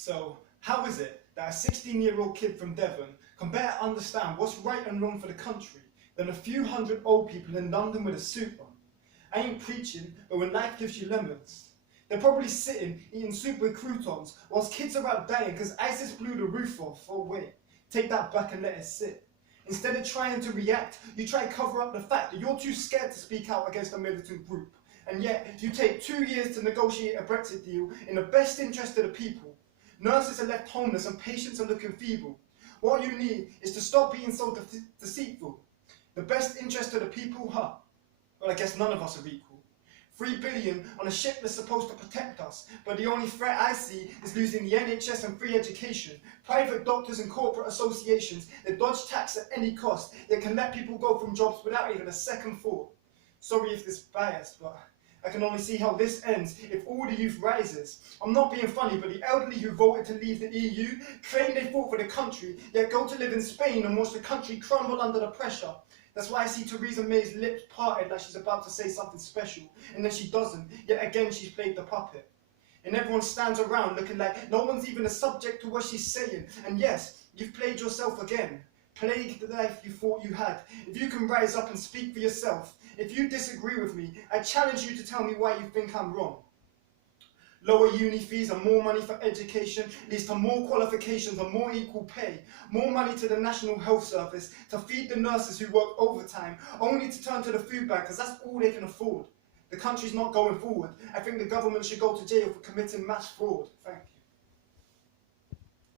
So, how is it that a 16-year-old kid from Devon can better understand what's right and wrong for the country than a few hundred old people in London with a suit on? I ain't preaching, but when life gives you lemons, they're probably sitting eating soup with croutons whilst kids are out dying because ISIS blew the roof off. Oh wait, take that back and let it sit. Instead of trying to react, you try to cover up the fact that you're too scared to speak out against a militant group. And yet, you take 2 years to negotiate a Brexit deal in the best interest of the people. Nurses are left homeless and patients are looking feeble. What you need is to stop being so deceitful. The best interest of the people, huh? Well, I guess none of us are equal. 3 billion on a ship that's supposed to protect us, but the only threat I see is losing the NHS and free education, private doctors and corporate associations that dodge tax at any cost, that can let people go from jobs without even a second thought. Sorry if this is biased, but I can only see how this ends if all the youth rises. I'm not being funny, but the elderly who voted to leave the EU claim they fought for the country, yet go to live in Spain and watch the country crumble under the pressure. That's why I see Theresa May's lips parted like she's about to say something special, and then she doesn't, yet again she's played the puppet. And everyone stands around looking like no one's even a subject to what she's saying. And yes, you've played yourself again. Plagued the life you thought you had. If you can rise up and speak for yourself, if you disagree with me, I challenge you to tell me why you think I'm wrong. Lower uni fees and more money for education leads to more qualifications and more equal pay. More money to the National Health Service to feed the nurses who work overtime, only to turn to the food bank because that's all they can afford. The country's not going forward. I think the government should go to jail for committing mass fraud. Thank you.